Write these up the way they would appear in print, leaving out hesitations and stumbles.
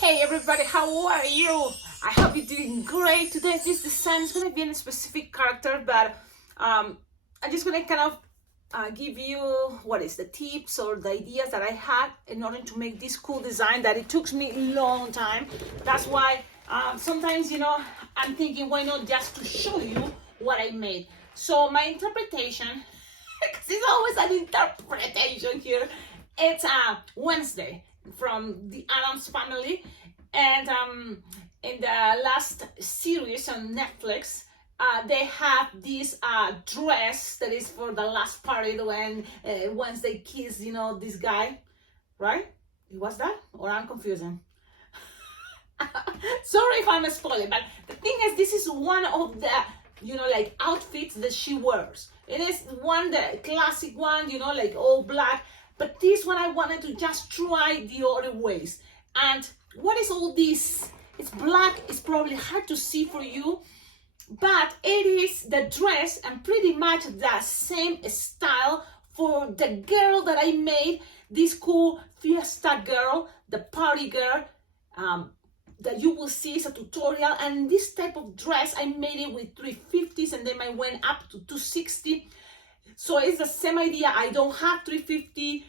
Hey everybody, how are you? I hope you're doing great. Today this design is going to be in a specific character, but I'm just going to kind of give you the tips or the ideas that I had in order to make this cool design that it took me a long time. That's why sometimes, I'm thinking, why not just to show you what I made. So my interpretation, because it's always an interpretation here, it's Wednesday from the Addams family, and in the last series on Netflix, they have this dress that is for the last party when Wednesday kiss, this guy, right? Was that, or I'm confusing? Sorry if I'm spoiling, but the thing is, this is one of the outfits that she wears. It is the classic one, like all black. But this one I wanted to just try the other ways. And what is all this? It's black. It's probably hard to see for you, but it is the dress and pretty much the same style for the girl that I made. This cool fiesta girl, the party girl, that you will see is a tutorial. And this type of dress, I made it with 350s, and then I went up to 260. So it's the same idea. I don't have 350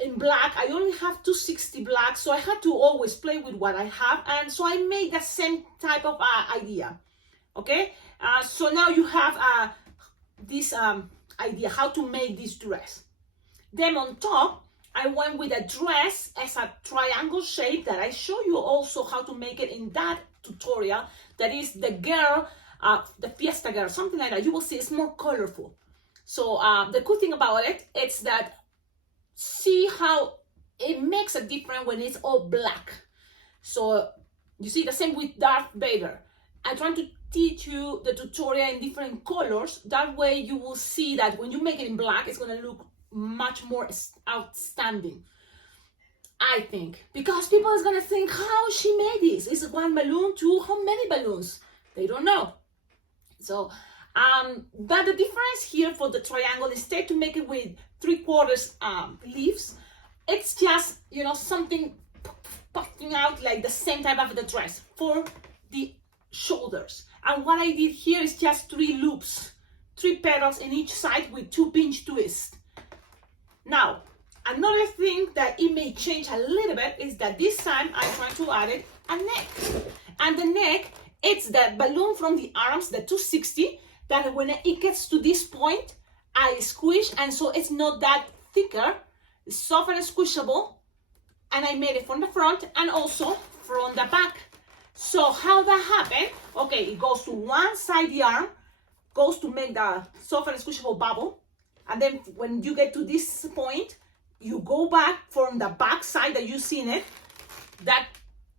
in black. I only have 260 black. So I had to always play with what I have. And so I made the same type of idea. Okay. So now you have this idea how to make this dress. Then on top, I went with a dress as a triangle shape that I show you also how to make it in that tutorial. That is the girl, the fiesta girl, something like that. You will see it's more colorful. So the cool thing about it is that see how it makes a difference when it's all black. So you see the same with Darth Vader. I'm trying to teach you the tutorial in different colors. That way you will see that when you make it in black, it's going to look much more outstanding, I think. Because people is going to think, how she made this? Is it one balloon, two? How many balloons? They don't know. So but the difference here for the triangle, instead to make it with 3/4 leaves, it's just something puffing out like the same type of the dress for the shoulders. And what I did here is just 3 loops, 3 petals in each side with 2 pinch twists. Now another thing that it may change a little bit is that this time I'm trying to add it a neck, and the neck, it's the balloon from the arms, the 260, that when it gets to this point, I squish, and so it's not that thicker, it's soft and squishable, and I made it from the front and also from the back. So how that happened? Okay, it goes to one side, the arm goes to make the soft and squishable bubble, and then when you get to this point, you go back from the back side that you seen it, that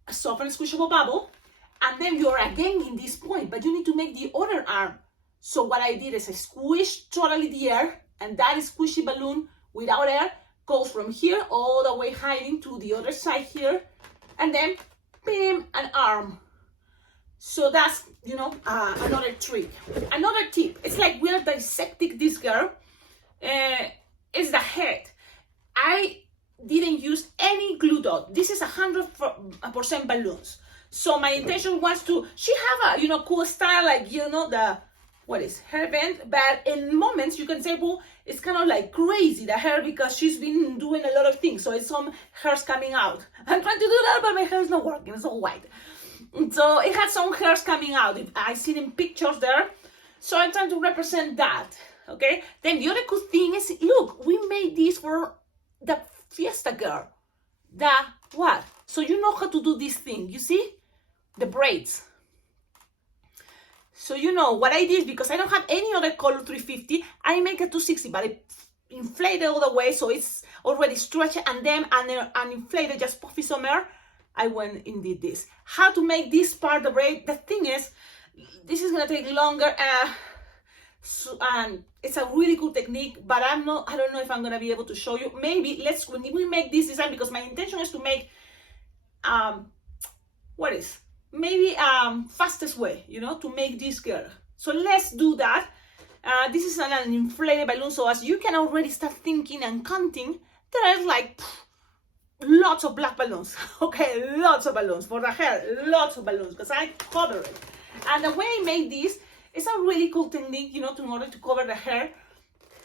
soft and squishable bubble, and then you're again in this point, but you need to make the other arm. So what I did is I squished totally the air, and that squishy balloon without air goes from here all the way hiding to the other side here, and then bam, an arm. So that's another trick, another tip. It's like we're dissecting this girl. Is the head. I didn't use any glue dot. This is 100% balloons. So my intention was to, she have a cool style, like the hairband, but in moments you can say, well, it's kind of like crazy, the hair, because she's been doing a lot of things, so it's some hairs coming out. I'm trying to do that, but my hair is not working, it's all white. So it had some hairs coming out. I see in pictures there, so I'm trying to represent that. Okay, then the other cool thing is, look, we made this for the fiesta girl. So you know how to do this thing, you see? The braids. So what I did, because I don't have any other color 350, I make a 260, but I inflate it all the way, so it's already stretched, and then and inflated, just puffy some air. I went and did this. How to make this part the braid? The thing is, this is gonna take longer, and it's a really cool technique, but I don't know if I'm gonna be able to show you. Maybe when we make this design, because my intention is to make fastest way, to make this girl. So let's do that. This is an inflated balloon, so as you can already start thinking and counting, there are like lots of black balloons. Okay, lots of balloons for the hair, lots of balloons, because I cover it. And the way I made this is a really cool technique, you know, in order to cover the hair.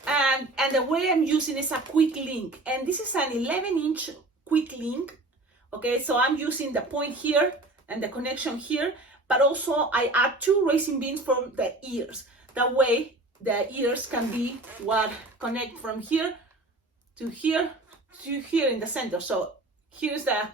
And the way I'm using is a quick link, and this is an 11-inch quick link. Okay, so I'm using the point here and the connection here, but also I add 2 racing beans from the ears. That way the ears can be what connect from here to here to here in the center. So here's the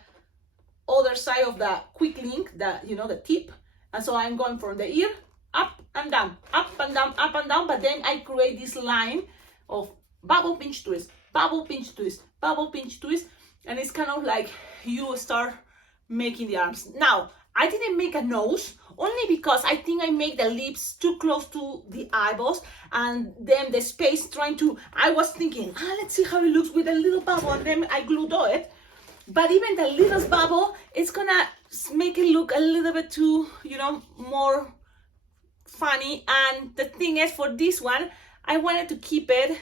other side of the quick link, the, you know, the tip. And so I'm going from the ear up and down, up and down, up and down, but then I create this line of bubble, pinch, twist, bubble, pinch, twist, bubble, pinch, twist, and it's kind of like you start making the arms. Now, I didn't make a nose, only because I think I make the lips too close to the eyeballs, and then the space trying to, I was thinking, let's see how it looks with a little bubble, and then I glued it. But even the little bubble, it's gonna make it look a little bit too, you know, more funny. And the thing is, for this one, I wanted to keep it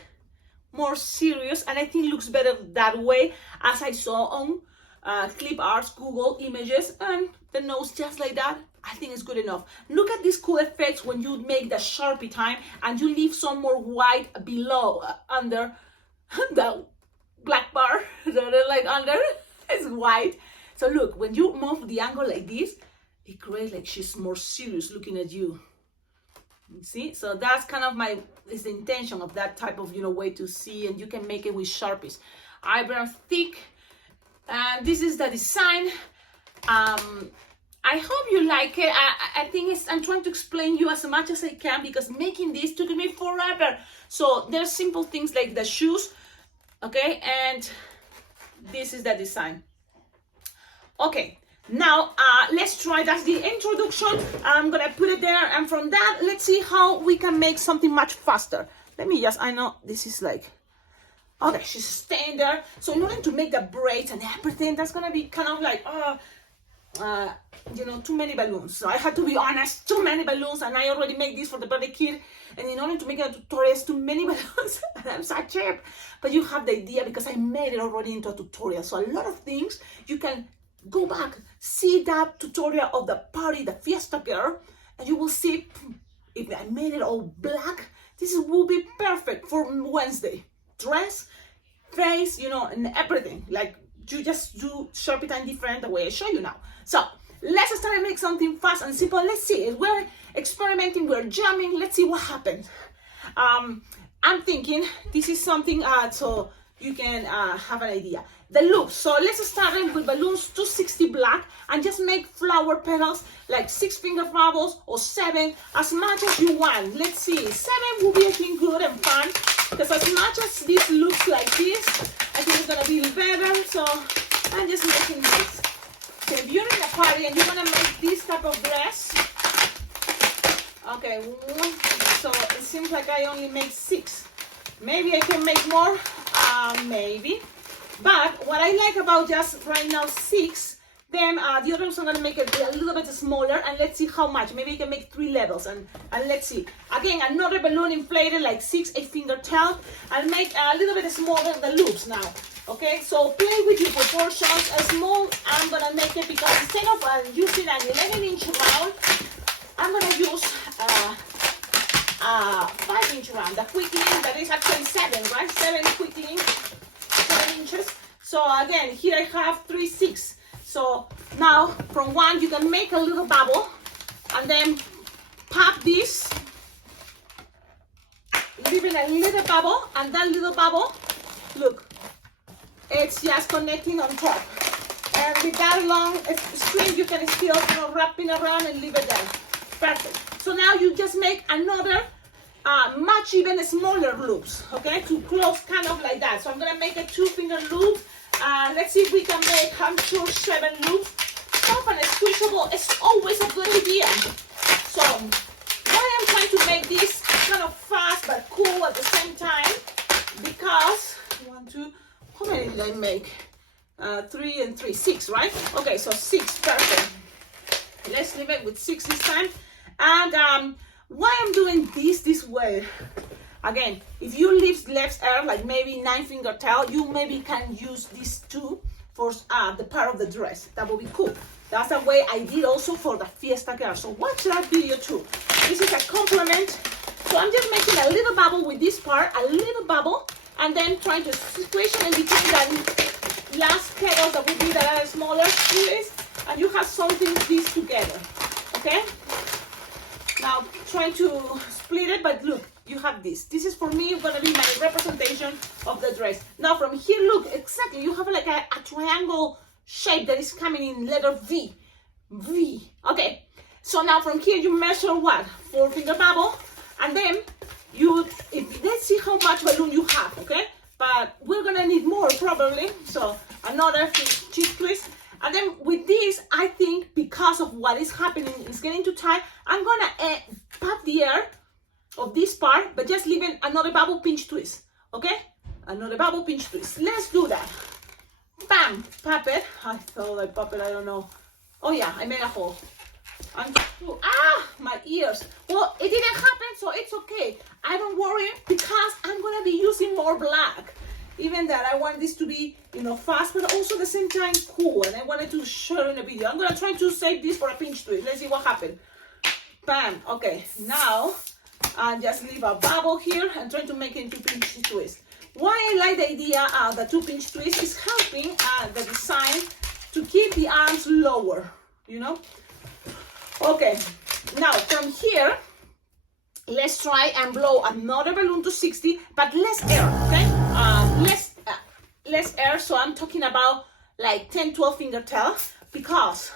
more serious, and I think it looks better that way, as I saw on clip arts, Google images, and the nose just like that. I think it's good enough. Look at these cool effects when you make the Sharpie time and you leave some more white below, under the black bar, like under, it's white. So look, when you move the angle like this, it creates like she's more serious looking at you. You see? So that's kind of is the intention of that type of, you know, way to see, and you can make it with Sharpies. Eyebrows thick, and this is the design. I hope you like it. I think I'm trying to explain you as much as I can, because making this took me forever. So there's simple things like the shoes, okay, and this is the design. Okay, now let's try. That's the introduction. I'm gonna put it there, and from that, let's see how we can make something much faster. Let me just, I know this is like, okay, she's staying there. So in order to make the braids and everything, that's gonna be kind of like, you know, too many balloons. So I had to be honest, too many balloons, and I already made this for the birthday kid. And in order to make a tutorial, too many balloons, and I'm so cheap. But you have the idea, because I made it already into a tutorial. So a lot of things, you can go back, see that tutorial of the party, the fiesta girl, and you will see if I made it all black. This will be perfect for Wednesday. Dress, face, you know, and everything. Like, you just do Sharpie time different the way I show you now. So let's start and make something fast and simple. Let's see. We're experimenting, we're jamming. Let's see what happens. I'm thinking this is something so you can have an idea. The loops. So let's start with balloons 260 black, and just make flower petals like 6 finger bubbles or 7, as much as you want. Let's see. 7 will be, I think, good and fun, because as much as this looks like this, I think it's gonna be better. So I'm just making this. So if you're in a party and you wanna make this type of dress, okay, so it seems like I only make 6. Maybe I can make more, maybe. But what I like about just right now 6, then the other ones I'm gonna make it a little bit smaller, and let's see how much. Maybe you can make 3 levels, and let's see. Again, another balloon inflated like 6 8-finger tail. I'll make a little bit smaller the loops now. Okay, so play with your proportions. A small, I'm gonna make it, because instead of using an 11-inch round, I'm gonna use 5-inch round. The quick link, that is actually 7, right? 7 quick link, 7 inches. So again, here I have 3 6. So now from 1 you can make a little bubble, and then pop this, leaving a little bubble, and that little bubble, look, it's just connecting on top. And with that long string, you can still, you know, wrapping around and leave it there. Perfect. So now you just make another much even smaller loops, okay, to close kind of like that. So I'm gonna make a 2-finger loop. Let's see if we can make, I'm sure, 7 loops. Soft and squishable is always a good idea. So why I'm trying to make this kind of fast but cool at the same time, because 1, 2, how many did I make? 3 and 3, 6, right? Okay, so 6, perfect. Let's leave it with 6 this time. And why I'm doing this way, again, if you leave left air, like maybe 9-finger tail, you maybe can use these 2 for the part of the dress. That would be cool. That's the way I did also for the Fiesta girl. So watch that video too. This is a compliment. So I'm just making a little bubble with this part, a little bubble, and then trying to squish it in between the last petals that would be that are smaller twist, and you have something this together. Okay? Now trying to split it, but look, you have this. This is for me gonna be my representation of the dress. Now from here, look, exactly, you have like a triangle shape that is coming in letter V. V. Okay. So now from here you measure what? 4-finger bubble, and then let's see how much balloon you have, okay? But we're gonna need more probably. So another cheek twist. And then with this, I think because of what is happening, it's getting too tight, I'm gonna pop the air of this part, but just leaving another bubble pinch twist, okay? Another bubble pinch twist. Let's do that. Bam, pop it. I thought I pop it, I don't know. Oh yeah, I made a hole. My ears. Well, it didn't happen, so it's okay. I don't worry because I'm gonna be using more black. Even that I want this to be, fast, but also at the same time cool. And I wanted to show in a video. I'm gonna try to save this for a pinch twist. Let's see what happened. Bam. Okay, now I just leave a bubble here and try to make it into pinch twist. Why I like the idea of the 2 pinch twist is helping the design to keep the arms lower, Okay, now from here, let's try and blow another balloon to 60, but less air, okay? Less air, so I'm talking about like 10-12 finger tail because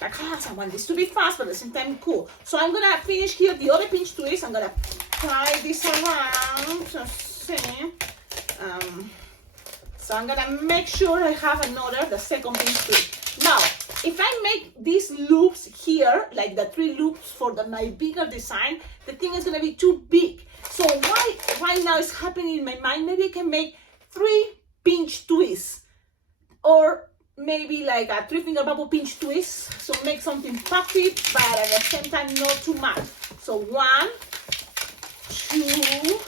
I want this to be fast, but at the same time cool. So I'm gonna finish here the other pinch twist. I'm gonna tie this around to see. So I'm gonna make sure I have the second pinch twist. Now, if I make these loops here, like the 3 loops for my bigger design, the thing is gonna be too big. So why right now it's happening in my mind, maybe I can make 3 pinch twists, or maybe like a 3-finger bubble pinch twist, so make something puffy, but at the same time not too much. So 1, 2,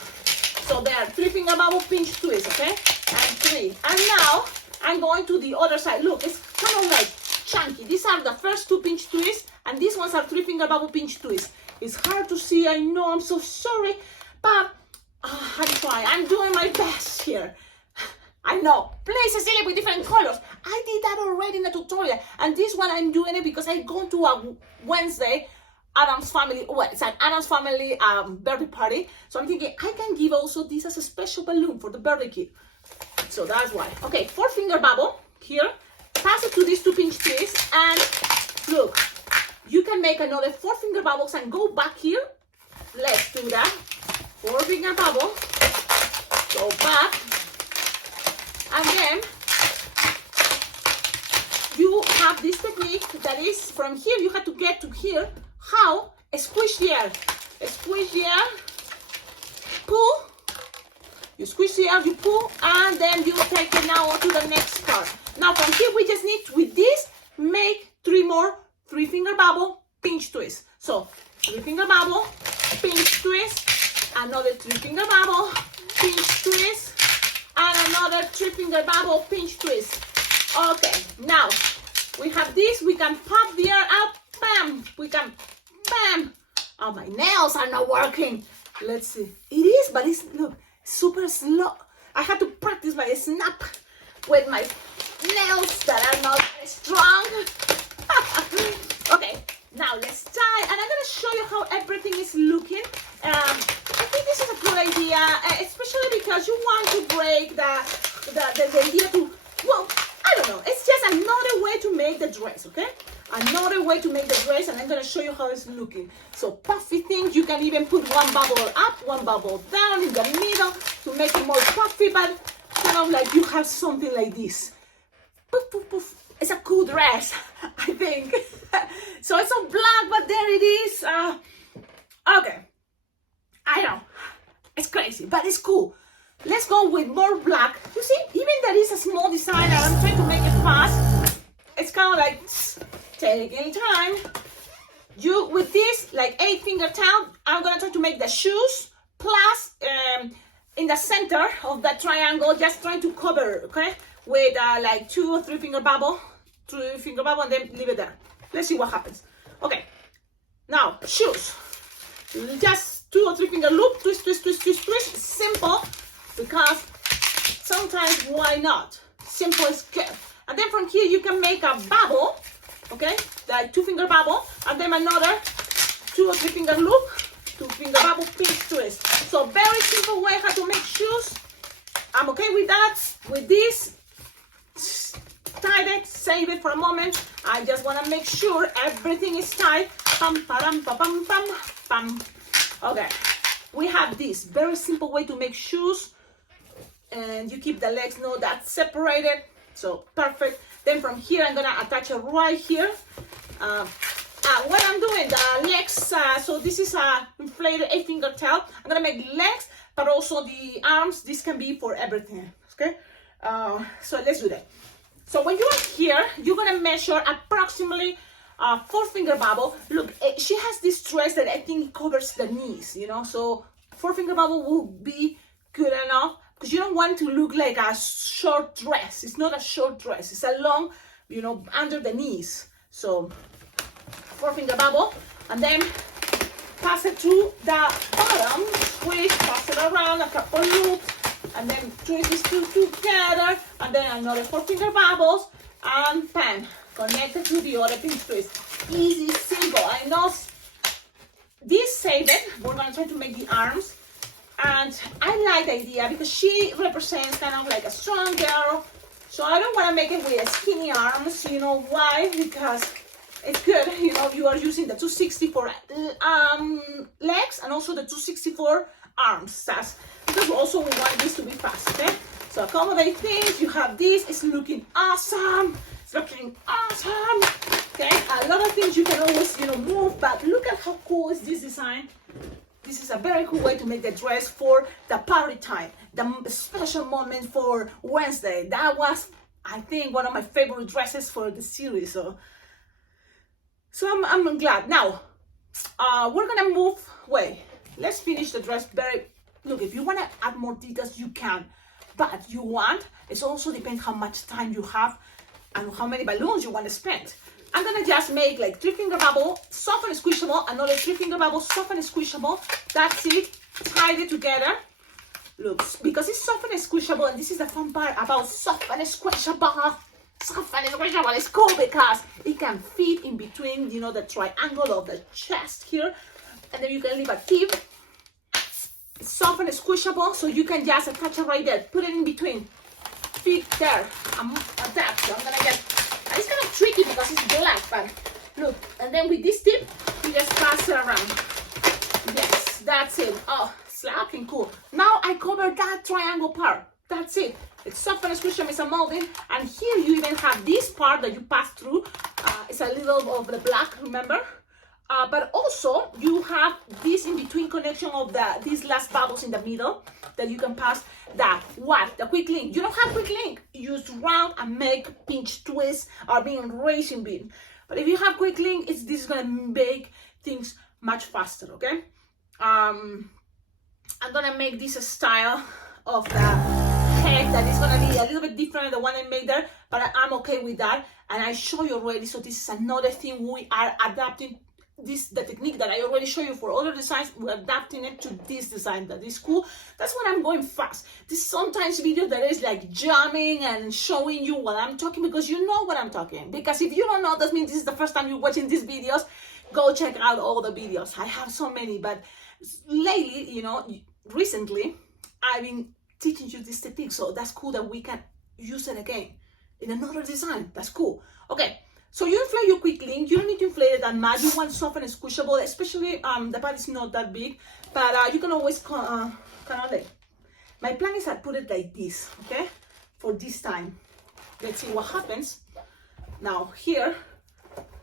so there are 3-finger bubble pinch twists, okay, and 3. And now I'm going to the other side. Look, it's kind of like chunky. These are the first 2 pinch twists, and these ones are 3-finger bubble pinch twists. It's hard to see, I know, I'm so sorry, but I'm trying. I'm doing my best here. I know. Please, Cecilia, with different colors. I did that already in the tutorial, and this one I'm doing it because I go to a Wednesday Addams family. Well, it's an Addams family birthday party. So I'm thinking I can give also this as a special balloon for the birthday kid. So that's why. Okay, 4-finger bubble here. Pass it to these 2 pinch twists, and look, you can make another 4-finger bubbles and go back here. Let's do that. 4-finger bubble. Go back. And then you have this technique that is from here, you have to get to here. How? Squish the air. Squish the air. Pull. You squish the air, you pull, and then you take it now to the next part. Now from here, we just need, with this, make 3 more 3-finger bubble pinch twists. So 3-finger bubble, pinch twist, another 3-finger bubble, pinch twist, and another 3-finger bubble pinch twist. Okay, now we have this. We can pop the air out. Bam! We can bam! Oh, my nails are not working. Let's see. It is, but it's look super slow. I have to practice my snap with my nails that are not very strong. Okay, now let's tie, and I'm gonna show you how everything is looking. I think this is a good idea, especially because you want to break the idea to, well, I don't know, it's just another way to make the dress, okay? Another way to make the dress, and I'm gonna show you how it's looking. So puffy things, you can even put 1 bubble up, 1 bubble down in the middle to make it more puffy, but kind of like you have something like this. Poof, poof, poof. It's a cool dress, I think. So it's all black, but there it is. Okay. I know. It's crazy, but it's cool. Let's go with more black. You see, even that is a small design, and I'm trying to make it fast. It's kind of like taking time. You, with this, like 8-finger tail, I'm gonna try to make the shoes, plus in the center of that triangle, just trying to cover, okay? with like 2 or 3 finger bubble, and then leave it there. Let's see what happens. Okay, now shoes. Just 2 or 3 finger loop, twist, twist, twist, twist, twist. Simple, because sometimes why not? Simple is good. And then from here you can make a bubble, okay, like 2 finger bubble, and then another 2 or 3 finger loop, 2 finger bubble, twist, twist. So very simple way how to make shoes. I'm okay with that. With this, tie it, save it for a moment. I just want to make sure everything is tight. Pam, pam, pam, pam, pam, pam. Okay, we have this very simple way to make shoes, and you keep the legs, no, that's separated, so perfect. Then from here I'm gonna attach it right here. What I'm doing, the legs, so this is a inflated 8 finger tail. I'm gonna make legs, but also the arms. This can be for everything, okay? So let's do that. So when you are here, you're gonna measure approximately 4 finger bubble. Look, she has this dress that I think covers the knees, you know, so 4 finger bubble will be good enough, because you don't want to look like a short dress. It's not a short dress, it's a long, you know, under the knees. So 4 finger bubble, and then pass it to the bottom, twist, pass it around a couple loops, and then twist these two together, and then another 4 finger bubbles, and bam, connected to the other pin twist. Easy, simple. I know this save it. We're gonna try to make the arms, and I like the idea because she represents kind of like a strong girl. So I don't want to make it with skinny arms. You know why? Because it's good. You know, you are using the 264 legs and also the 264 arms. That's because also we want this to be fast. Okay. So accommodate things. You have this. It's looking awesome. It's looking awesome. Okay, a lot of things you can always, you know, move, but look at how cool is this design. This is a very cool way to make the dress for the party time, the special moment for Wednesday. That was, I think, one of my favorite dresses for the series. So I'm glad. Now, we're gonna move. Wait, let's finish the dress. Look, if you want to add more details, you can, but you want. It also depends how much time you have and how many balloons you want to spend. I'm gonna just make like 3 finger bubble, soft and squishable, another 3 finger bubble, soft and squishable. That's it. Tie it together. Look, because it's soft and squishable, and this is the fun part about soft and squishable. Soft and squishable is cool because it can fit in between, you know, the triangle of the chest here, and then you can leave a tip. It's soft and squishable, so you can just attach it right there. Put it in between. Fit there. Attach. So I'm gonna get. It's kind of tricky because it's black, but look, and then with this tip, you just pass it around. Yes, that's it. Oh, it's looking cool. Now I cover that triangle part. That's it. It's soft and squishy, it's a molding, and here you even have this part that you pass through. It's a little of the black, remember? But also you have this in between connection of these last bubbles in the middle that you can pass the quick link. You don't have quick link, use round and make pinch twist or being racing beam. But if you have quick link, this is gonna make things much faster. Okay, I'm gonna make this a style of the head that is gonna be a little bit different than the one I made there, but I'm okay with that, and I show you already. So this is another thing we are adapting. The technique that I already show you for other designs, we're adapting it to this design. That is cool. That's when I'm going fast. This sometimes video that is like jamming and showing you what I'm talking, because you know what I'm talking. Because if you don't know, that means this is the first time you're watching these videos. Go check out all the videos. I have so many, but lately, you know, recently I've been teaching you this technique, so that's cool that we can use it again in another design. That's cool. Okay. So you inflate your quick link. You don't need to inflate it that much. You want soft and squishable, especially the part is not that big, but you can always kind of like. My plan is I put it like this, okay, for this time. Let's see what happens. Now here,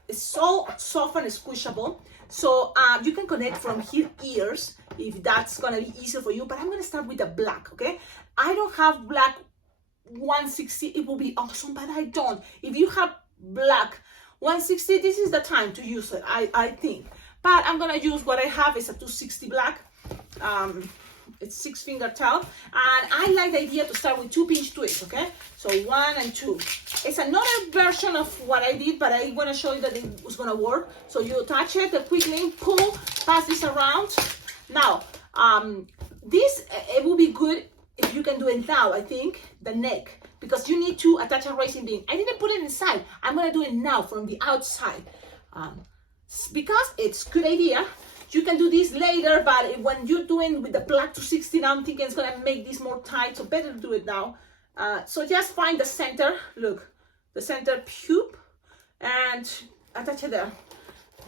it's so soft and squishable, so you can connect from here ears if that's gonna be easier for you. But I'm gonna start with the black, okay? I don't have black 160. It will be awesome, but I don't. If you have black 160, this is the time to use it, I think. But I'm gonna use what I have is a 260 black. it's 6-finger tail, and I like the idea to start with 2 pinch twists, okay? So 1 and 2. It's another version of what I did, but I want to show you that it was going to work. So you attach it, the quick link, pull, pass this around. Now, this, it will be good if you can do it now, I think, the neck, because you need to attach a racing bean. I didn't put it inside. I'm going to do it now from the outside, because it's a good idea. You can do this later, but when you're doing with the black 260, now I'm thinking it's gonna make this more tight, so better to do it now. So just find the center, look, the center tube, and attach it there.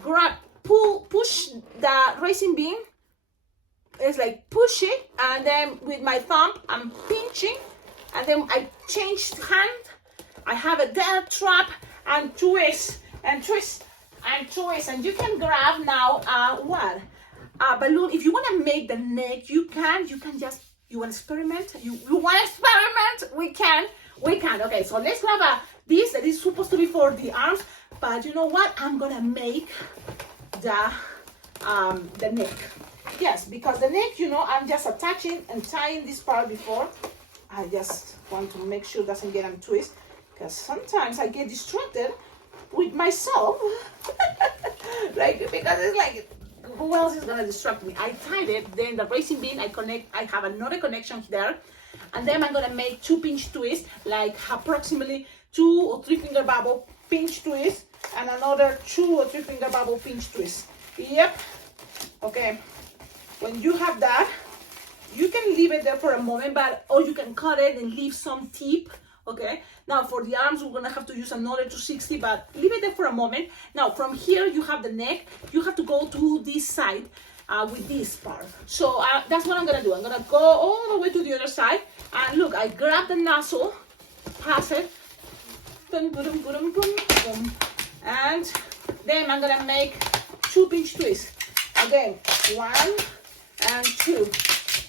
Grab, pull, push the racing bean. It's like push it, and then with my thumb, I'm pinching, and then I change hand. I have a there trap, and twist, and twist, and twist, and you can grab now a balloon. If you want to make the neck, you can just, you want to experiment, you want to experiment, we can. Okay, so let's grab this that is supposed to be for the arms, but you know what, I'm gonna make the neck. Yes, because the neck, you know, I'm just attaching and tying this part before. I just want to make sure it doesn't get untwist, because sometimes I get distracted with myself. Like, because it's like, who else is gonna distract me? I tied it, then the racing bean, I have another connection there, and then I'm gonna make 2 pinch twists, like approximately 2 or 3 finger bubble pinch twist, and another 2 or 3 finger bubble pinch twist. Yep. Okay. When you have that, you can leave it there for a moment, or you can cut it and leave some tip. Okay, now for the arms, we're gonna have to use another 260, but leave it there for a moment. Now from here, you have the neck. You have to go to this side with this part. So that's what I'm gonna do. I'm gonna go all the way to the other side, and look, I grab the nozzle, pass it, boom, boom, boom, boom, boom, and then I'm gonna make 2 pinch twists. Again, 1 and 2,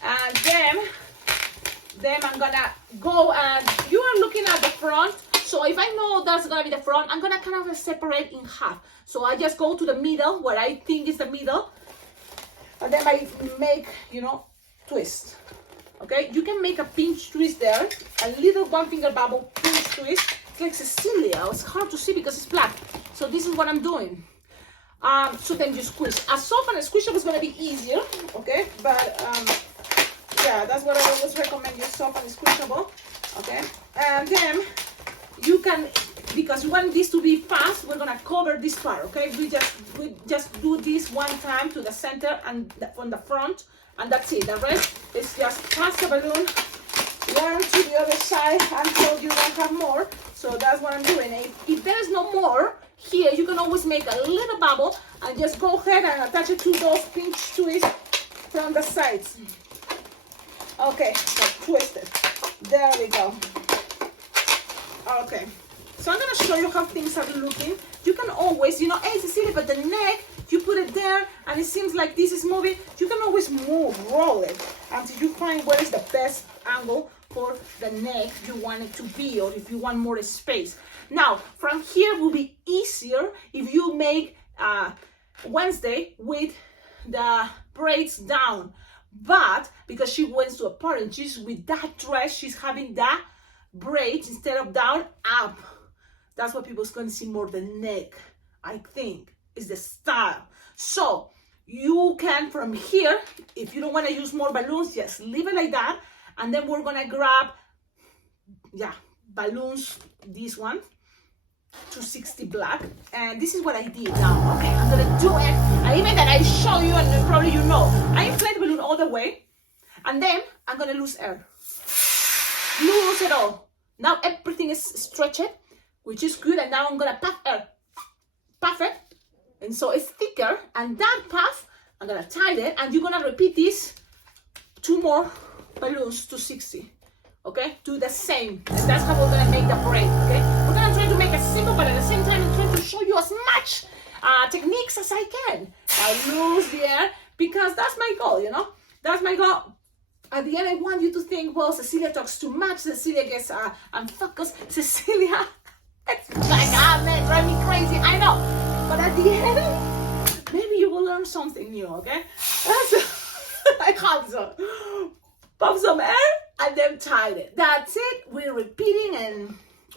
and then I'm gonna go, and you are looking at the front. So if I know that's gonna be the front, I'm gonna kind of separate in half. So I just go to the middle, where I think is the middle, and then I make, you know, twist. Okay, you can make a pinch twist there, a little 1 finger bubble pinch twist. It's like Cecilia. It's hard to see because it's black. So this is what I'm doing. So then you squish. A soft and a squishy is gonna be easier, okay? But yeah, that's what I always recommend, you soft and squishable, okay? And then you can, because we want this to be fast, we're gonna cover this part, okay? We just do this one time to the center and on the front, and that's it. The rest is just pass the balloon, one to the other side until you don't have more. So that's what I'm doing. If there's no more here, you can always make a little bubble and just go ahead and attach it to those pinch twists from the sides. Okay, so twist it. There we go. Okay, so I'm gonna show you how things are looking. You can always, you know, hey Cecilia, but the neck, you put it there and it seems like this is moving. You can always roll it until you find where is the best angle for the neck you want it to be, or if you want more space. Now, from here will be easier if you make Wednesday with the braids down. But because she went to a party and she's with that dress, she's having that braids instead of down, up. That's what people's going to see more the neck, I think, is the style. So you can, from here, if you don't want to use more balloons, just leave it like that. And then we're going to grab, yeah, balloons, this one, 260 black. And this is what I did now. Okay, I'm going to do it. And even that I show you, and probably you know, I inflate the balloon all the way. And then I'm going to lose air. Lose it all. Now everything is stretched, which is good. And now I'm going to puff air. Puff it. And so it's thicker. And that puff, I'm going to tie it. And you're going to repeat this 2 more balloons to 60. Okay? Do the same. And that's how we're going to make the braid. Okay? We're going to try to make it simple, but at the same time, I'm trying to show you as much techniques as I can. I lose the air because that's my goal, you know? That's my goal. At the end, I want you to think, well, Cecilia talks too much. Cecilia gets unfocused. Cecilia, it's like, man, drive me crazy. I know. But at the end, maybe you will learn something new, okay? I hope so. Pump some air and then tighten it. That's it. We're repeating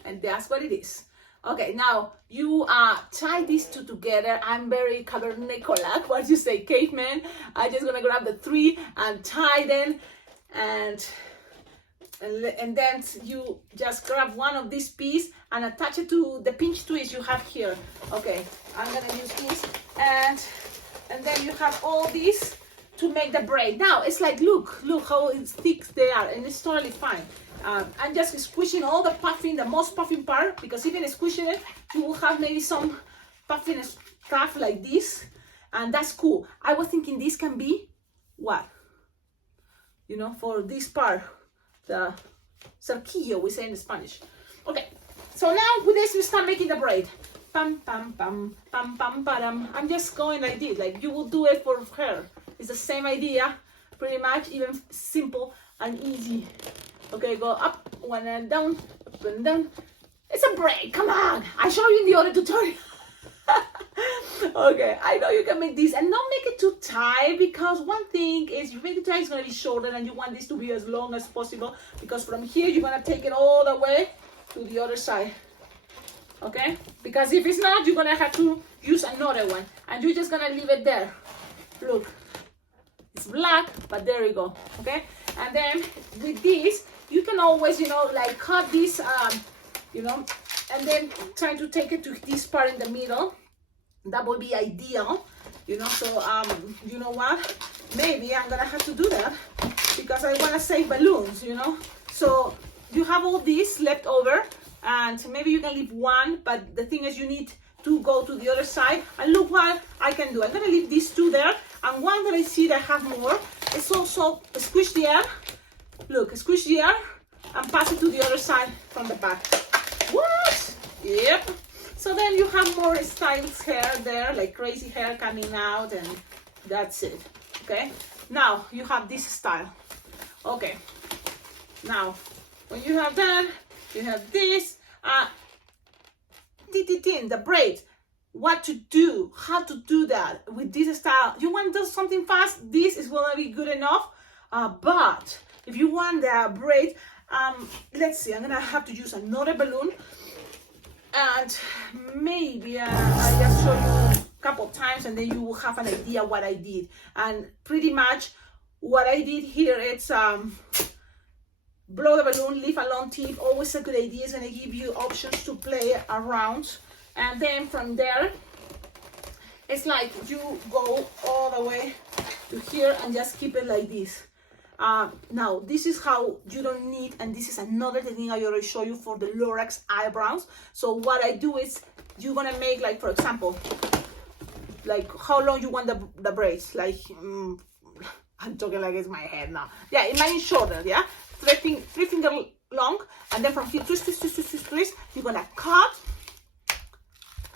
and that's what it is. Okay, now you tie these two together. I'm very cavernicola, what you say, caveman. I'm just gonna grab the three and tie them, and then you just grab one of these pieces and attach it to the pinch twist you have here. Okay, I'm gonna use this, and then you have all these to make the braid. Now it's like, look how thick they are, and it's totally fine. I'm just squishing all the puffing, the most puffing part, because even squishing it, you will have maybe some puffing stuff like this, and that's cool. I was thinking this can be what? You know, for this part, the cerquillo we say in Spanish. Okay, so now with this we start making the braid. Pam pam pam pam pam pam. I'm just going like this, like you will do it for hair. It's the same idea, pretty much, even simple and easy. Okay, go up, one and down, up and down. It's a braid, come on. I showed you in the other tutorial. Okay, I know you can make this and not make it too tight, because one thing is you make it tight, it's gonna be shorter, and you want this to be as long as possible, because from here you're gonna take it all the way to the other side. Okay, because if it's not, you're gonna have to use another one, and you're just gonna leave it there. Look, it's black, but there you go. Okay, and then with this you can always, you know, like cut this, you know, and then try to take it to this part in the middle. That would be ideal, you know. So you know what, maybe I'm gonna have to do that, because I want to save balloons, you know. So you have all this left over, and maybe you can leave one, but the thing is you need to go to the other side. And look what I can do. I'm gonna leave these two there, and one that I see that I have more, it's also squish the air. Look, squish the air and pass it to the other side from the back. What? Yep. So then you have more styles hair there, like crazy hair coming out, and that's it. Okay, now you have this style. Okay, now when you have that, you have this the braid. What to do, how to do that with this style. You want to do something fast, this is gonna be good enough, but if you want the braid, let's see, I'm gonna have to use another balloon, and maybe I just show you a couple times, and then you will have an idea what I did. And pretty much what I did here, it's blow the balloon, leave a long tip, always a good idea. It's gonna give you options to play around, and then from there it's like you go all the way to here and just keep it like this. Now this is how you don't need, and this is another technique I already show you for the Lorax eyebrows. So what I do is, you're gonna make, like, for example, like how long you want the braids, like I'm talking like it's my head now. Yeah, it might be shorter, yeah, three finger long, and then from here twist, you're gonna cut.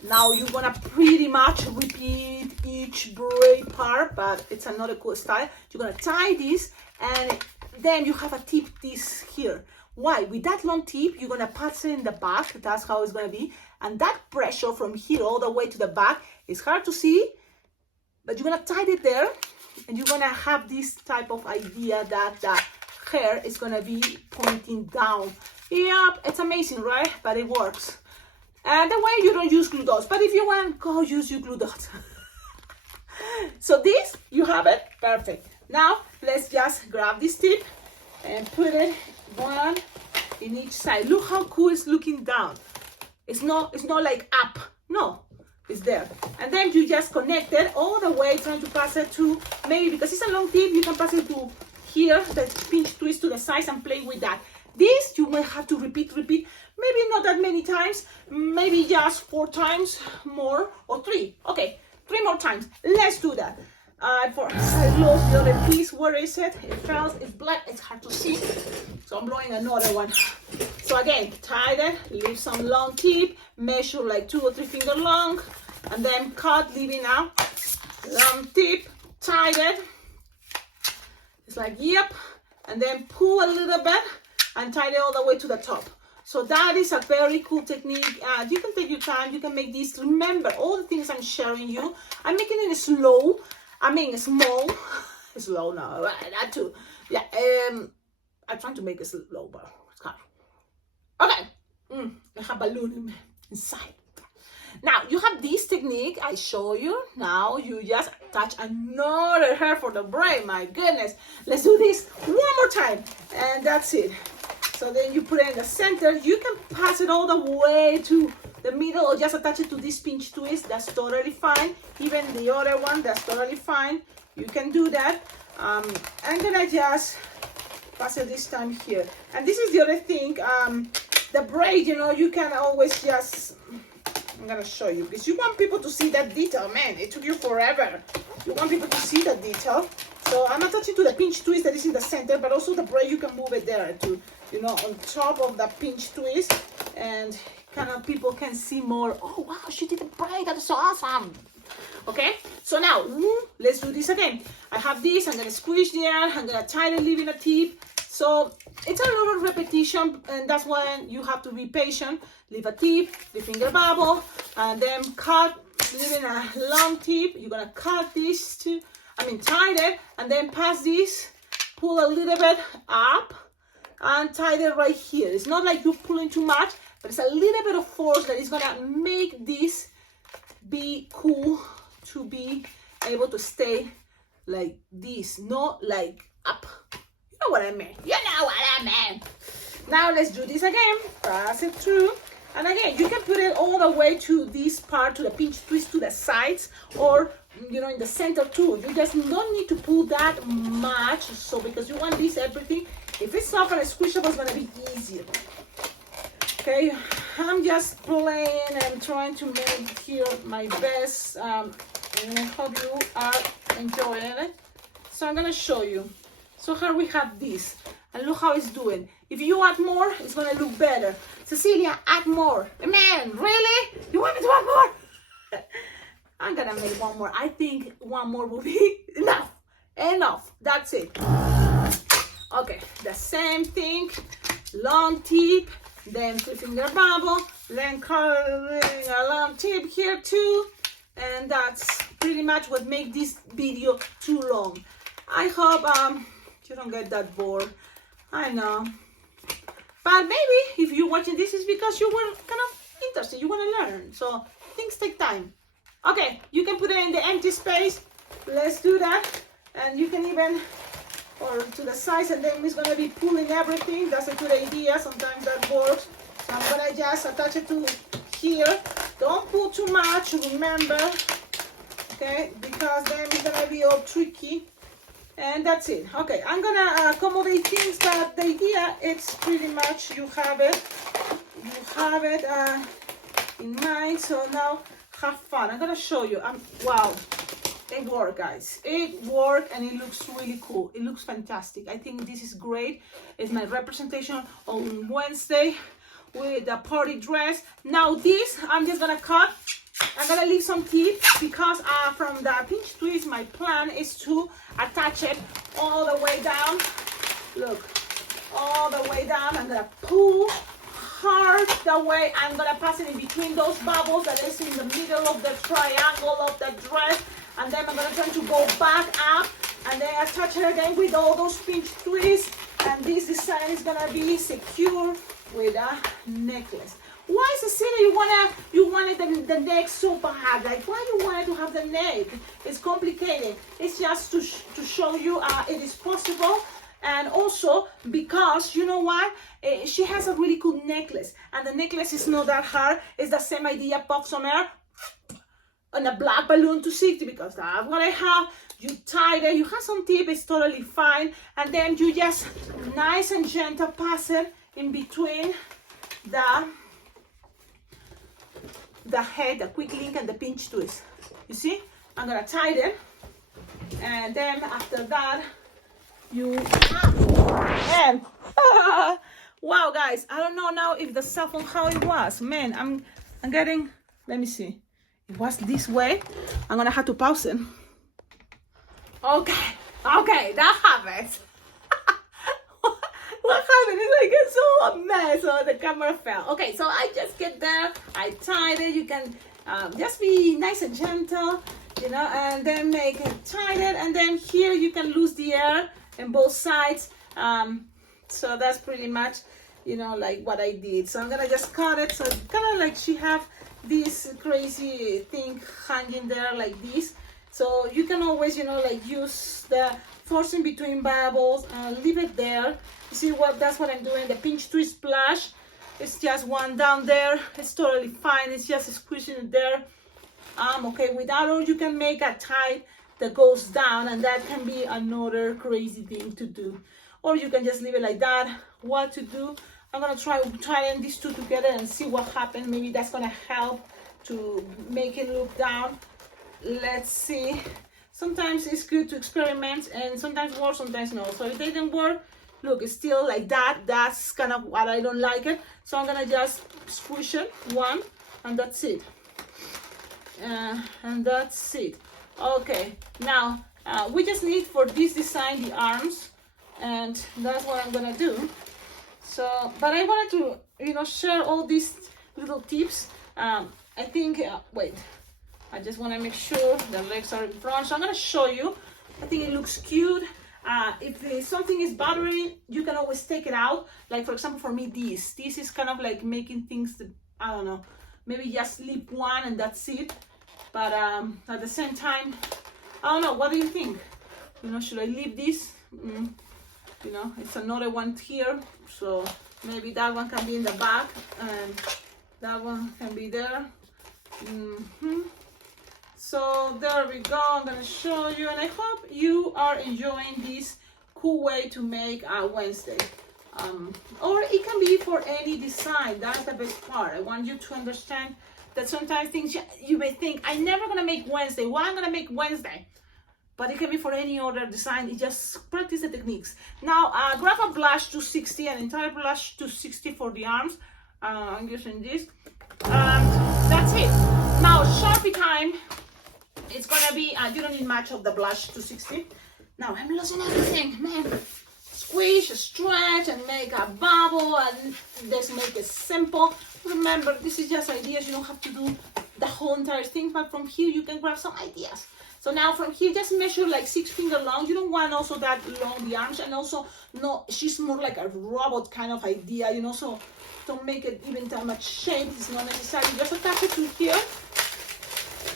Now you're gonna pretty much repeat each braid part, but it's another cool style. You're gonna tie this, and then you have a tip this here. Why? With that long tip, you're gonna pass it in the back. That's how it's gonna be. And that pressure from here all the way to the back is hard to see, but you're gonna tie it there, and you're gonna have this type of idea that the hair is gonna be pointing down. Yep, it's amazing, right? But it works. And the way you don't use glue dots, but if you want, go use your glue dots. So this, you have it, perfect. Now let's just grab this tip and put it one in each side. Look how cool it's looking down. It's not like up, no, it's there. And then you just connect it all the way, trying to pass it to, maybe because it's a long tip, you can pass it to here, the pinch twist to the sides, and play with that. This you may have to repeat, maybe not that many times, maybe just 4 times more, or 3. Okay, 3 more times. Let's do that. I lost the other piece. Where is it? It fell. It's black. It's hard to see. So I'm blowing another one. So again, tie it, leave some long tip, measure like 2 or 3 finger long, and then cut, leaving out long tip, tie it. It's like, yep, and then pull a little bit and tie it all the way to the top. So that is a very cool technique. You can take your time, you can make this. Remember, all the things I'm sharing you, I'm making it slow, small, slow now, right? That too. Yeah, I'm trying to make it slow, but it's kind of... Okay. I have a balloon inside. Now, you have this technique I show you. Now, you just touch another hair for the braid. My goodness. Let's do this one more time. And that's it. So then you put it in the center. You can pass it all the way to the middle or just attach it to this pinch twist. That's totally fine. Even the other one, that's totally fine. You can do that. I'm gonna just pass it this time here. And this is the other thing. The braid, you know, you can always just... I'm gonna show you because you want people to see that detail. Man, it took you forever. You want people to see the detail. So I'm attaching to the pinch twist that is in the center, but also the braid, you can move it there to, you know, on top of the pinch twist, and kind of people can see more. Oh wow, she did the braid. That's so awesome. Okay, so now let's do this again. I have this. I'm gonna squish the air. I'm gonna tighten, leaving a tip. So it's a lot of repetition, and that's why you have to be patient. Leave a tip, the finger bubble, and then cut, leaving a long tip. You're gonna cut this to, tighten, and then pass this, pull a little bit up, and tighten right here. It's not like you're pulling too much, but it's a little bit of force that is gonna make this be cool to be able to stay like this, not like up. You know what I mean? You know what I mean. Now let's do this again. Pass it through. And again, you can put it all the way to this part, to the pinch twist, to the sides, or, you know, in the center too. You just don't need to pull that much. So because you want this everything. If it's soft and squishable, it's going to be easier. Okay, I'm just playing and trying to make here my best. And I hope you are enjoying it. So I'm going to show you. So here we have this. And look how it's doing. If you add more, it's going to look better. Cecilia, add more. Man, really? You want me to add more? I'm going to make one more. I think one more will be enough. Enough. That's it. Okay, the same thing. Long tip. Then finger bubble. Then curling a long tip here too. And that's pretty much what makes this video too long. I hope you don't get that bored. I know. But maybe if you're watching this, it's because you were kind of interested. You want to learn. So things take time. Okay, you can put it in the empty space. Let's do that. And you can even, or to the sides, and then it's going to be pulling everything. That's a good idea. Sometimes that works. So I'm going to just attach it to here. Don't pull too much, remember. Okay, because then it's going to be all tricky. And that's it. Okay, I'm gonna accommodate things, but the idea it's pretty much you have it in mind. So now have fun. I'm gonna show you. Wow, it worked, guys. It worked, and it looks really cool. It looks fantastic. I think this is great. It's my representation on Wednesday with the party dress. Now this I'm just gonna cut. I'm gonna leave some tips because from the pinch twist, my plan is to attach it all the way down. Look, all the way down. I'm gonna pull hard the way. I'm gonna pass it in between those bubbles that is in the middle of the triangle of the dress, and then I'm gonna try to go back up and then attach it again with all those pinch twists. And this design is gonna be secure with a necklace. Why, Cecilia, you wanted the neck so bad? Like, why you wanted to have the neck? It's complicated. It's just to show you it is possible. And also because, you know what? She has a really cool necklace. And the necklace is not that hard. It's the same idea, pop some air on a black balloon to 60, because that's what I have. You tie it, you have some tip, it's totally fine. And then you just nice and gentle pass it in between the head, the quick link, and the pinch twist. You see? I'm gonna tighten, and then after that, wow, guys, I don't know now if the cell phone how it was. Man, I'm getting. Let me see. It was this way. I'm gonna have to pause it. Okay, that happens. What happened? It's like it's all a mess. So the camera fell. Okay, so I just get there. I tied it. You can just be nice and gentle. you know, and then make it tighter, and then here you can lose the air in both sides. So that's pretty much, you know, like what I did. So I'm gonna just cut it, so kind of like she have this crazy thing hanging there like this. So you can always, you know, like use the forcing between bubbles and leave it there. You see what, that's what I'm doing. The pinch twist splash, it's just one down there. It's totally fine. It's just squishing it there. I'm okay with that. Or you can make a tie that goes down, and that can be another crazy thing to do. Or you can just leave it like that. What to do? I'm gonna try tying these two together and see what happens. Maybe that's gonna help to make it look down. Let's see. Sometimes it's good to experiment, and sometimes work, sometimes no. So if they didn't work, look, it's still like that. That's kind of what I don't like it. So I'm gonna just squish it one, and that's it. And that's it. Okay, now we just need for this design the arms, and that's what I'm gonna do. So, but I wanted to, you know, share all these little tips. I think, wait, I just want to make sure the legs are in front. So I'm going to show you. I think it looks cute. If something is bothering, you can always take it out. Like, for example, for me, this is kind of like making things, I don't know, maybe just leave one and that's it. But at the same time, I don't know, what do you think? You know, should I leave this? You know, it's another one here, so maybe that one can be in the back and that one can be there. So there we go. I'm gonna show you, and I hope you are enjoying this cool way to make a Wednesday. Or it can be for any design. That's the best part. I want you to understand that sometimes things you may think, I'm never gonna make Wednesday. Why I'm gonna make Wednesday? But it can be for any other design. You just practice the techniques. Now, grab a blush 260, an entire blush 260 for the arms. I'm using this. That's it. Now, Sharpie time. It's gonna be, you don't need much of the blush 260. Now, I'm losing everything, man. Squish, stretch, and make a bubble, and just make it simple. Remember, this is just ideas. You don't have to do the whole entire thing, but from here, you can grab some ideas. So now from here, just measure like 6 finger long. You don't want also that long the arms, and also no, she's more like a robot kind of idea, you know. So don't make it even that much shape. It's not necessary. Just attach it to here,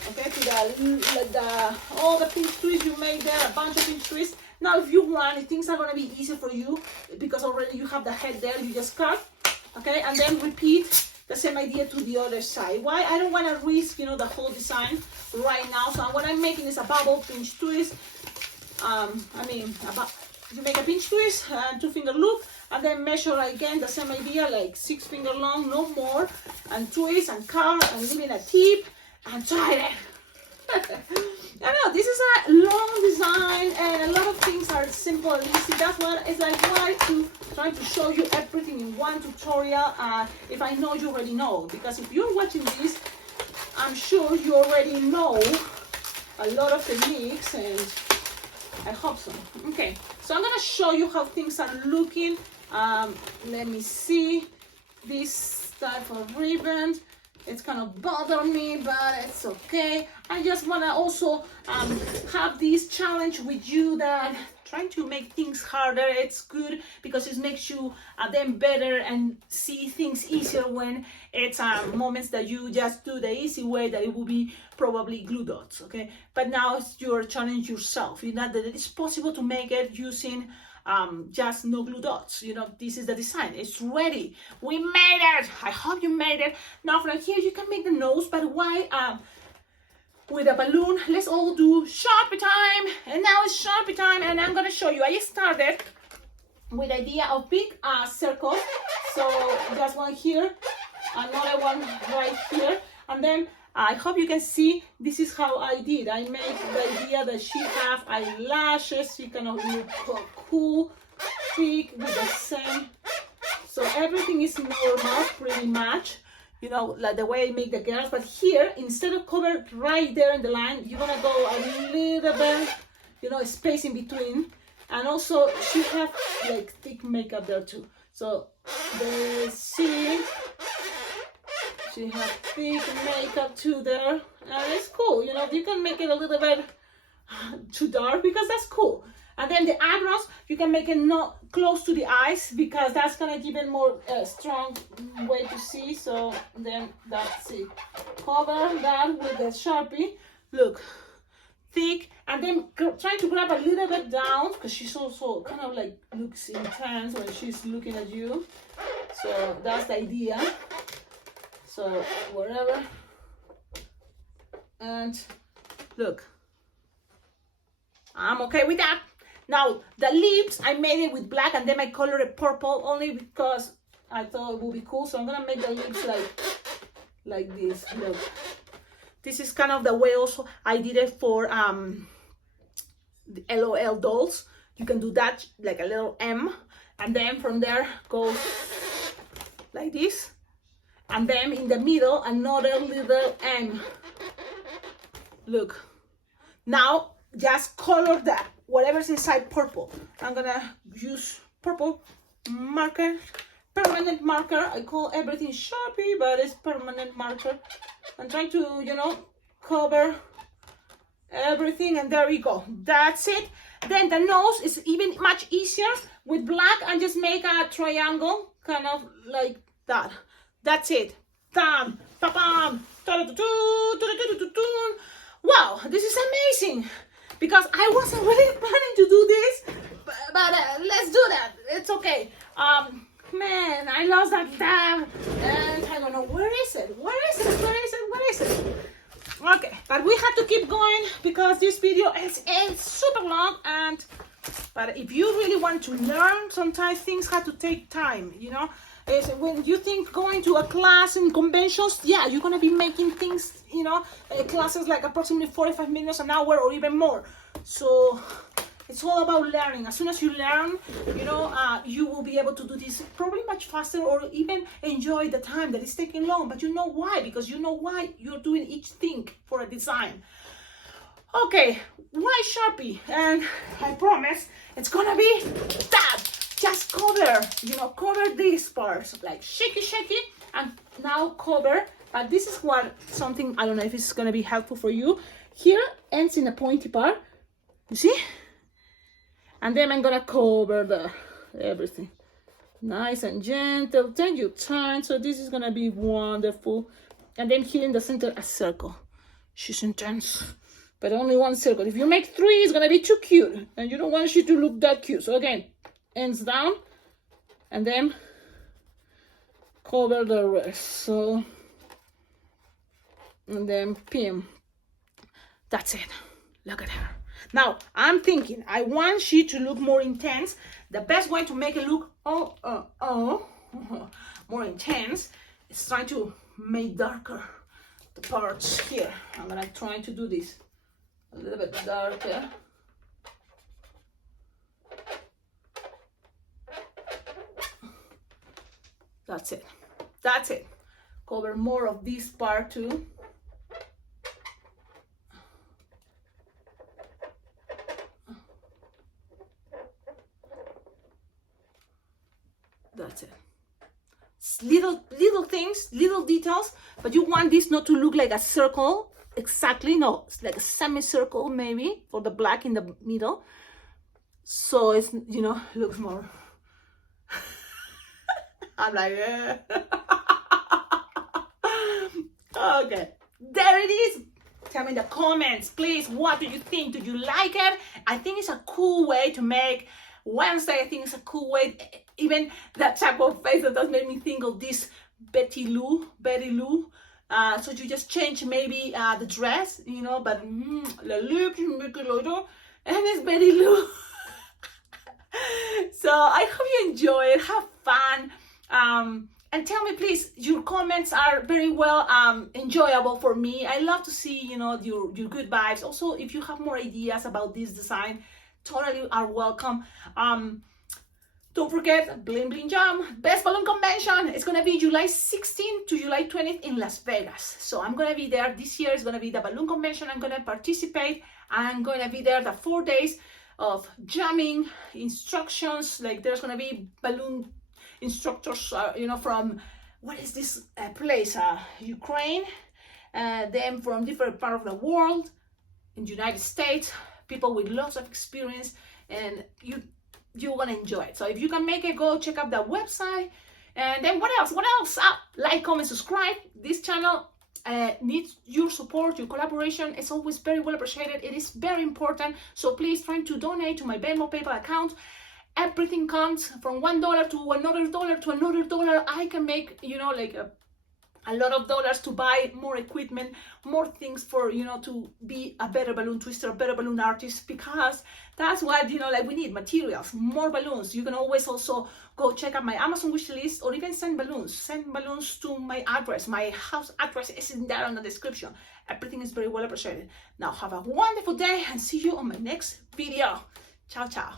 okay, to all the pinch twists you made there, a bunch of pinch twists. Now, if you want, things are gonna be easier for you because already you have the head there. You just cut, okay, and then repeat the same idea to the other side. Why? I don't want to risk, you know, the whole design right now. So what I'm making is a bubble pinch twist. You make a pinch twist and 2 finger loop, and then measure again the same idea, like 6 finger long, no more, and twist and cut and leaving a tip and try it. I know this is a long design, and a lot of things are simple and easy. That's what it's like. Why to try to show you everything in one tutorial? If I know you already know, because if you're watching this, I'm sure you already know a lot of techniques, and I hope so. Okay, so I'm gonna show you how things are looking. Let me see this type of ribbon. It's gonna bother me, but it's okay. I just wanna also have this challenge with you, that trying to make things harder, it's good because it makes you then better and see things easier when it's moments that you just do the easy way, that it will be probably glue dots, okay? But now you're challenging yourself. You know that it's possible to make it using just no glue dots. You know, this is the design. It's ready. We made it. I hope you made it. Now from here you can make the nose, but why with a balloon? Let's all do Sharpie time. And now it's Sharpie time, and I'm gonna show you. I started with the idea of big circles. So there's one here, another one right here, and then I hope you can see, this is how I did. I made the idea that she have eyelashes. She kind of look cool, thick, with the same. So everything is normal, pretty much. You know, like the way I make the girls. But here, instead of cover right there in the line, you're gonna go a little bit, you know, space in between. And also, she have like thick makeup there too. So, let's see. She has thick makeup too there, and it's cool. You know, you can make it a little bit too dark because that's cool. And then the eyebrows, you can make it not close to the eyes because that's gonna give it more strong way to see. So then that's it. Cover that with the Sharpie. Look, thick, and then try to grab a little bit down because she's also kind of like looks intense when she's looking at you. So that's the idea. So wherever, and look, I'm okay with that. Now the lips, I made it with black and then I colored it purple only because I thought it would be cool. So I'm gonna make the lips like this. Look, this is kind of the way also I did it for the LOL dolls. You can do that like a little M, and then from there goes like this, and then in the middle another little M. Look, now just color that whatever's inside purple. I'm gonna use purple marker, permanent marker. I call everything Sharpie, but it's permanent marker. I'm trying to, you know, cover everything, and there we go. That's it. Then the nose is even much easier with black, and just make a triangle, kind of like that. That's it. Bam, ba bam, wow, this is amazing. Because I wasn't really planning to do this, but let's do that. It's okay. Man, I lost that tab, and I don't know where is it. Okay, but we have to keep going because this video is super long. But if you really want to learn, sometimes things have to take time. You know, when you think going to a class in conventions, yeah, you're gonna be making things. You know, classes like approximately 45 minutes, an hour, or even more. So it's all about learning. As soon as you learn, you know, you will be able to do this probably much faster, or even enjoy the time that is taking long. But you know why? Because you know why you're doing each thing for a design. Okay, why Sharpie? And I promise it's gonna be that. Just cover, you know, cover these parts, like shaky, and now cover. But this is what something, I don't know if it's gonna be helpful for you. Here ends in a pointy part, you see? And then I'm gonna cover everything. Nice and gentle, take your time. So this is gonna be wonderful. And then here in the center, a circle. She's intense, but only one circle. If you make 3, it's gonna be too cute. And you don't want she to look that cute. So again, ends down, and then cover the rest. So, and then pin. That's it. Look at her. Now I'm thinking I want she to look more intense. The best way to make it look more intense is trying to make darker the parts here. I'm gonna try to do this a little bit darker. That's it. That's it. Cover more of this part too. That's it. It's little things, little details, but you want this not to look like a circle exactly. No, it's like a semicircle maybe for the black in the middle. So it's, you know, looks more. I'm like, okay, there it is. Tell me in the comments, please, what do you think? Do you like it? I think it's a cool way to make Wednesday. I think it's a cool way. Even that type of face that does make me think of this Betty Lou. So you just change maybe the dress, you know, but the lips, make it later, and it's Betty Lou. So I hope you enjoy it, have fun. And tell me, please, your comments are very well enjoyable for me. I love to see, you know, your good vibes. Also, if you have more ideas about this design, totally are welcome. Don't forget, Bling Bling Jam, Best Balloon Convention. It's gonna be July 16th to July 20th in Las Vegas. So I'm gonna be there. This year is gonna be the balloon convention. I'm gonna participate. I'm gonna be there the 4 days of jamming, instructions. Like there's gonna be balloon instructors, you know, from what is this place? Ukraine, them from different part of the world, in the United States, people with lots of experience, and you're gonna enjoy it. So if you can make it, go check out that website. And then what else? Like, comment, subscribe. This channel needs your support, your collaboration. It's always very well appreciated. It is very important. So please try to donate to my Venmo PayPal account. Everything counts, from $1 to another dollar to another dollar. I can make, like a lot of dollars to buy more equipment, more things for, to be a better balloon twister, a better balloon artist, because that's what, like we need materials, more balloons. You can always also go check out my Amazon wish list, or even send balloons to my address. My house address is in there in the description. Everything is very well appreciated. Now have a wonderful day and see you on my next video. Ciao, ciao.